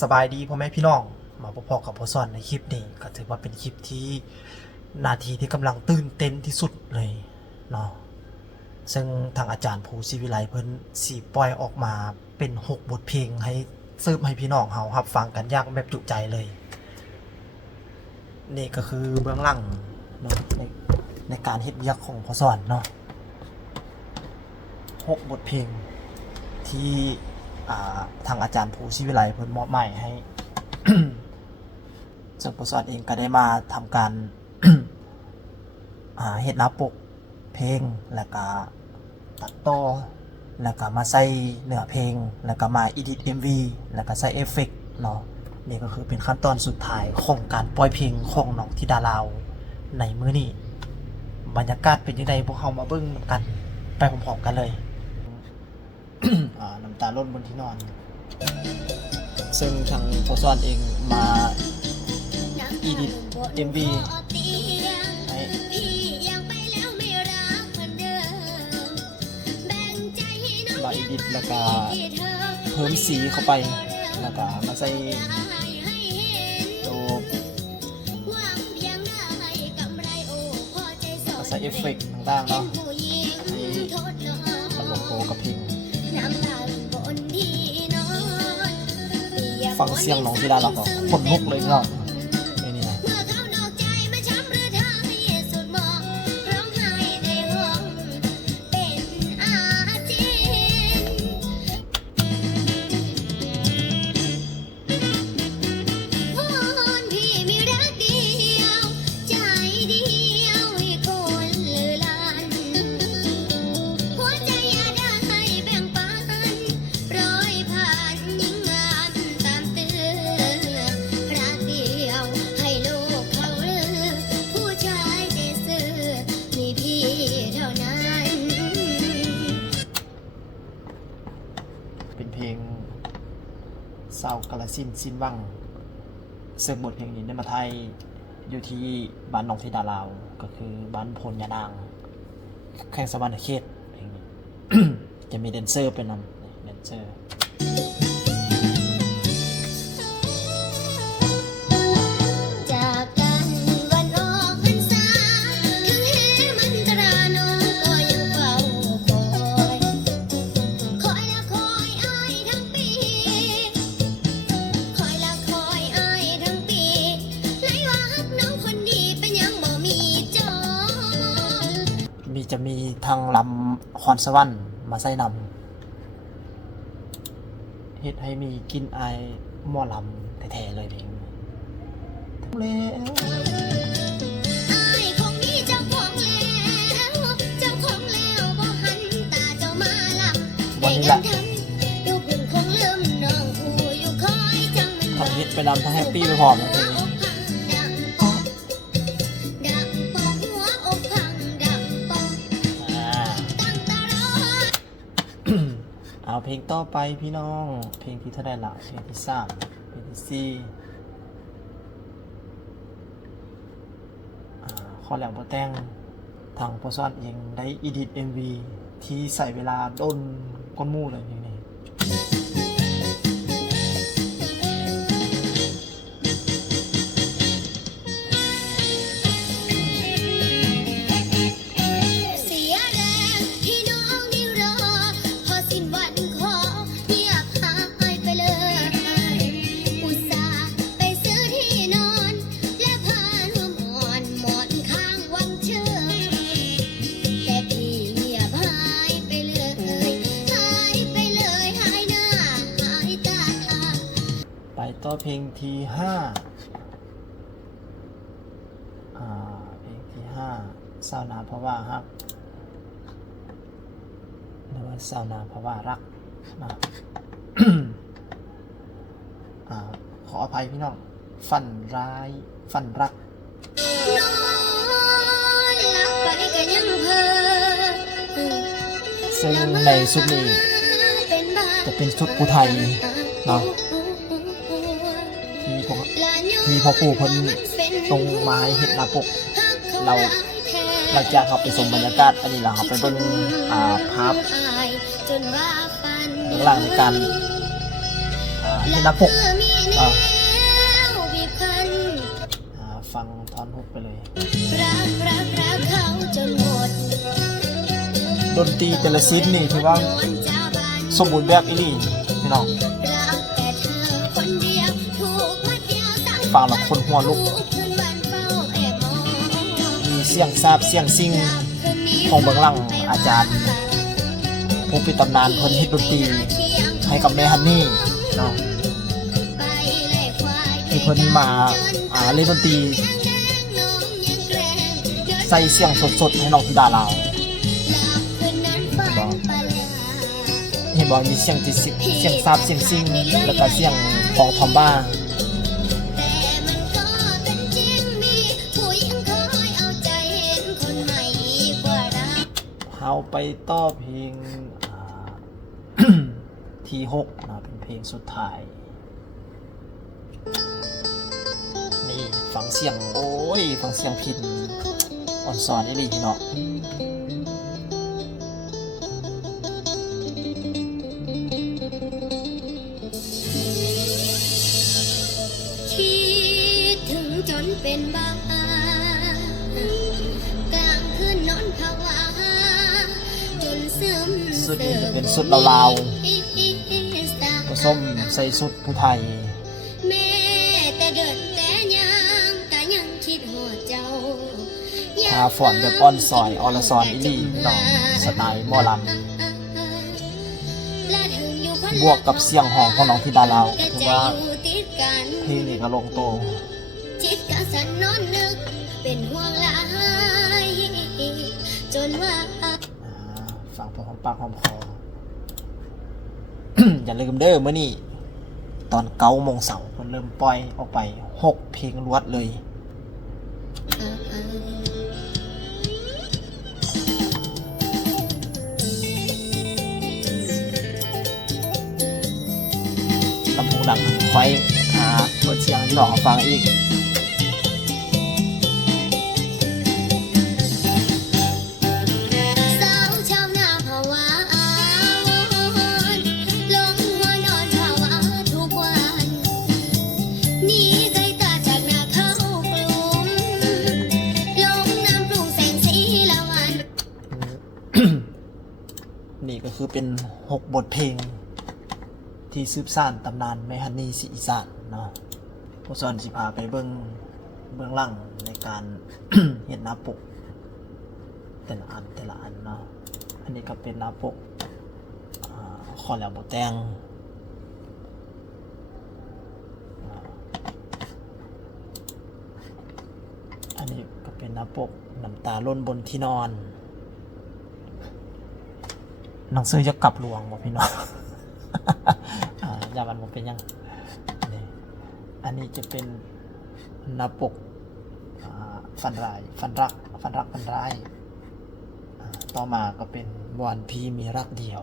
สบายดีพ่อแม่พี่น้องมาพบกับพ่อสอนในคลิปนี้ก็ถือว่าเป็นคลิปที่นาทีที่กำลังตื่นเต้นที่สุดเลยเนาะซึ่งทางอาจารย์ภูศิวิไลเพิ่นสีปล่อยออกมาเป็น6บทเพลงให้เสิร์ฟให้พี่น้องเฮารับฟังกันอย่างแบบจุใจเลยนี่ก็คือเบื้องหลังเนาะในการเฮ็ดเวียกของพ่อสอนเนาะ6บทเพลงที่ทางอาจารย์ภูศิวิไลเพิ่นมอบหมายให้ ซึ่งพ่อสอนเองก็ได้มาทำการ เฮ็ดหน้าปกเพลงแล้วก็ตัดต่อแล้วก็มาใส่เนื้อเพลงแล้วก็มา edit MV แล้วก็ใส่เอฟเฟกต์เนาะนี่ก็คือเป็นขั้นตอนสุดท้ายของการปล่อยเพลงของน้องธิดาลาวในมื้อนี้บรรยากาศเป็นยังไงพวกเรามาเบิ่งกันไปพร้อมๆกันเลย น้ำตาล่นบนที่นอนซึ่งทางโพสอนเองมา edit MV ให้มา edit แล้วก็เพิ่มสีเข้าไปแล้วก็มาใส่โลแล้วก็ใส่เอฟเฟกต์ต่างๆเนาะให้มันลงตัวกับเพลงฟังเสียงน้องธิดาเราก็ขนลุกเลยเนาะนี่นะเป็นเพลงเศร้ากาลสินธุ์สิ้นหวังซึ่งบทเพลงนี้ได้มาไทยอยู่ที่บ้านน้องธิดาลาวก็คือบ้านพลยานางแข่งสวรรค์เขตเพลงนี้ จะมีแดนเซอร์เป็นนำแดนเซอร์จะมีทางลำคอนสวรรค์มาใส่นำเฮ็ดให้มีกลิ่นอายหม้อลำแท้ๆเลยเพลงวันนี้แหละทั้งฮิตไปนำทั้งแฮปปี้ไปพร้อมนะเพลงนี้เอาเพลงต่อไปพี่น้องเพลงที่เท่าไหร่ละเพลงที่3เพลงที่4ข้อแหลมโปรแต่งทางโปรซอนเองได้ edit MV ที่ใส่เวลาด้นก้นมู่เลยอย่างนี้ต่อเพลงที่5เพลงที่5เศร้านาเพราะว่าฮักหรือว่าเศร้านาเพราะว่ารักนะ ขออภัยพี่น้องฝันร้ายฝันรักซึ่งในชุดนี้จะเป็นชุดผู้ไทยเนาะที่พ่อปู่เพิ่นตรงมาให้เฮ็ดหน้าปกเราจะเข้าไปชมบรรยากาศอันนี้เราไปเบิ่งภาพเบื้องหลังในการเฮ็ดหน้าปก อ่ะ วบีบคั้น ฟังท่อนฮุกไปเลย รักเขาจนหมด ดนตรีแต่ละชิ้นนี่ถือว่าสมบูรณ์แบบอีหลีพี่น้อง รักแต่เธอคนเดียวถูกมัดเดียวสั่ง ฟังแล้วคนหัวลุก คืนวันเฝ้าแอบมอง มีเสียงซาบเสียงซิงของเบื้องหลังอาจารย์ ผู้ปิดตำนานคนฮิตดนตรีให้กับแม่ฮันนี่เนาะที่เพิ่นมาเล่นดนตรีใส่เสียงสดๆให้น้องธิดาลาวเห็นบอกมีเสียงจิสิเสียงซาบเสียงซิงแล้วก็เสียงของทอมบ้าเอาไปต่อเพลงที่6นะเป็นเพลงสุดท้ายนี่ฟังเสียงโอ้ยฟังเสียงพินอ่อนสอนอีหลีพี่น้อง คิดถึงจนเป็นบ้ากลางคืนนอนภาวะจนซึม สุดนี้จะเป็นสุดลาวๆผสมใส่สุดผู้ไทย แม่แต่เดินแต่ยังก็ยังคิดหอดเจ้า พาฝอนแบบอ้อนซอยอรซอนอีหลีน้องสไตล์หมอลำบวกกับเสียงห้องของน้องธิดาลาวถือว่าเพลงนี้ก็ลงตัว จิตกะสันนอนนึกเป็นห่วงหลายจนว่า ฟังพอหอมปากหอมคอ อย่าลืมเด้อมื้อนี้ตอน9 โมงเช้าเพิ่นเริ่มปล่อยออกไป6เพลงรวดเลยลำโพงดังไฟเปิดเสียงหล่อฟังอีกสาวชาวนาภาวะลงหัวนอนภาวะทุกวันหนีไกลตาจากนาเข้ากลุ่มลงน้ำปรุงแสงสีละวัน นี่ก็คือเป็น6 บทเพลงที่สืบสานตำนานแม่ฮันนี่ศรีอีสานเนาะผู้สอนสิพาไปเบื้องหลังในการ เห็นหน้าปกแต่ละอันเนาะอันนี้ก็เป็นหน้าปกขอแล้วบ่แต่งอันนี้ก็เป็นหน้าปกน้ำตาล้นบนที่นอนหนังสือจะกลับหลวงบ่พี่น้อง อย่ามันบ่เป็นยังอันนี้จะเป็นหน้าปกฝันร้ายฝันรักฝันร้ายต่อมาก็เป็นวันพี่มีรักเดียว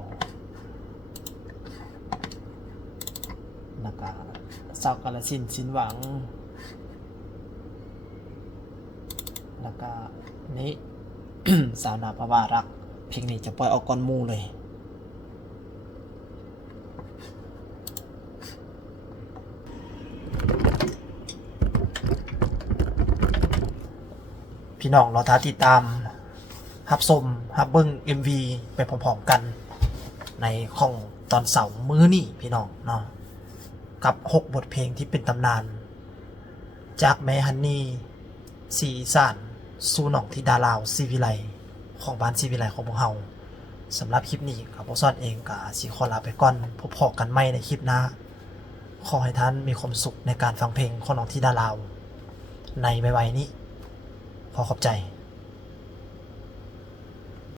นะครับสาวกาฬสินธุ์สิ้นหวังแล้วก็นี้ สาวนาภาวะรักเพลงนี้จะปล่อยออกก่อนหมู่เลยพี่น้องเราท้าติดตามฮับชมฮับเบิ้ง MV ไปพร้อมๆกันในของตอนเสาร์มื้อนี้พี่น้องเนาะกับ6 บทเพลงที่เป็นตำนานจากแม่ฮันนี่ศรีอีสานสู่น้องธิดาลาวศรีวิไลของบ้านศรีวิไลของพวกเราสำหรับคลิปนี้กับพ่อซ่อนเองก็สิขอลาไปก่อนพบพอกันใหม่ในคลิปหน้าขอให้ท่านมีความสุขในการฟังเพลงของน้องธิดาลาวในไวๆนี้ขอขอบใจ